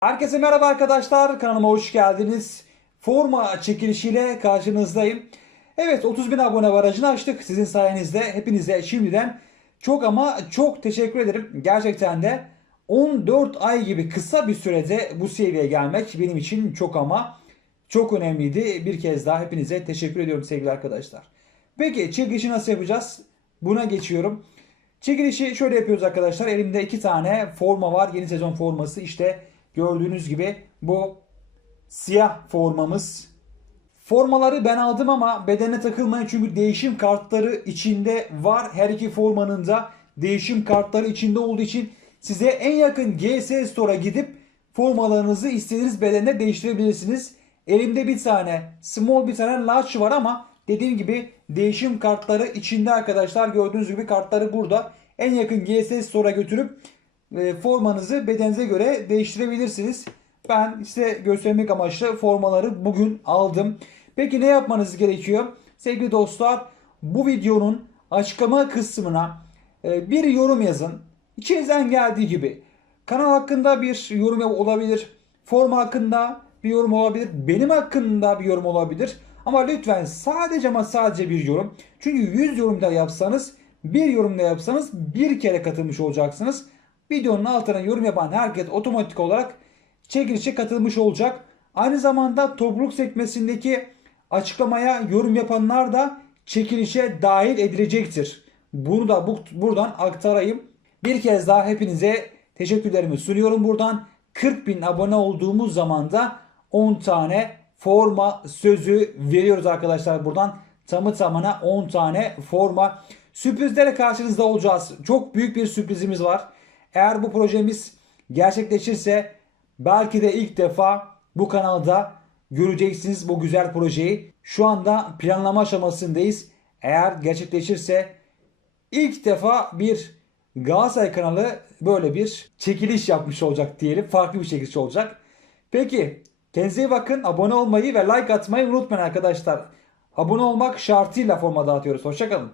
Herkese merhaba arkadaşlar. Kanalıma hoş geldiniz. Forma çekilişiyle karşınızdayım. Evet 30 bin abone barajını açtık. Sizin sayenizde hepinize şimdiden çok ama çok teşekkür ederim. Gerçekten de 14 ay gibi kısa bir sürede bu seviyeye gelmek benim için çok ama çok önemliydi. Bir kez daha hepinize teşekkür ediyorum sevgili arkadaşlar. Peki çekilişi nasıl yapacağız? Buna geçiyorum. Çekilişi şöyle yapıyoruz arkadaşlar. Elimde iki tane forma var. Yeni sezon forması. İşte gördüğünüz gibi bu siyah formamız. Formaları ben aldım ama bedene takılmayın çünkü değişim kartları içinde var. Her iki formanın da değişim kartları içinde olduğu için size en yakın GS Store'a gidip formalarınızı istediğiniz bedende değiştirebilirsiniz. Elimde bir tane small bir tane large var ama dediğim gibi değişim kartları içinde arkadaşlar. Gördüğünüz gibi kartları burada. En yakın GS Store'a götürüp formanızı bedeninize göre değiştirebilirsiniz. Ben işte göstermek amaçlı formaları bugün aldım. Peki ne yapmanız gerekiyor? Sevgili dostlar bu videonun açıklama kısmına e, bir yorum yazın. İçinizden geldiği gibi. Kanal hakkında bir yorum olabilir. Forma hakkında bir yorum olabilir. Benim hakkında bir yorum olabilir. Ama lütfen sadece ama sadece bir yorum. Çünkü 100 yorum da yapsanız bir yorum da yapsanız bir kere katılmış olacaksınız. Videonun altına yorum yapan herkes otomatik olarak çekilişe katılmış olacak. Aynı zamanda topluluk sekmesindeki açıklamaya yorum yapanlar da çekilişe dahil edilecektir. Bunu da bu, buradan aktarayım. Bir kez daha hepinize teşekkürlerimi sunuyorum buradan. 40 bin abone olduğumuz zaman da 10 tane forma sözü veriyoruz arkadaşlar buradan. Tamı tamına 10 tane forma. Sürprizlere karşınızda olacağız. Çok büyük bir sürprizimiz var. Eğer bu projemiz gerçekleşirse belki de ilk defa bu kanalda göreceksiniz bu güzel projeyi. Şu anda planlama aşamasındayız. Eğer gerçekleşirse ilk defa bir Galatasaray kanalı böyle bir çekiliş yapmış olacak diyelim. Farklı bir çekiliş olacak. Peki kendinize iyi bakın. Abone olmayı ve like atmayı unutmayın arkadaşlar. Abone olmak şartıyla forma dağıtıyoruz. Hoşçakalın.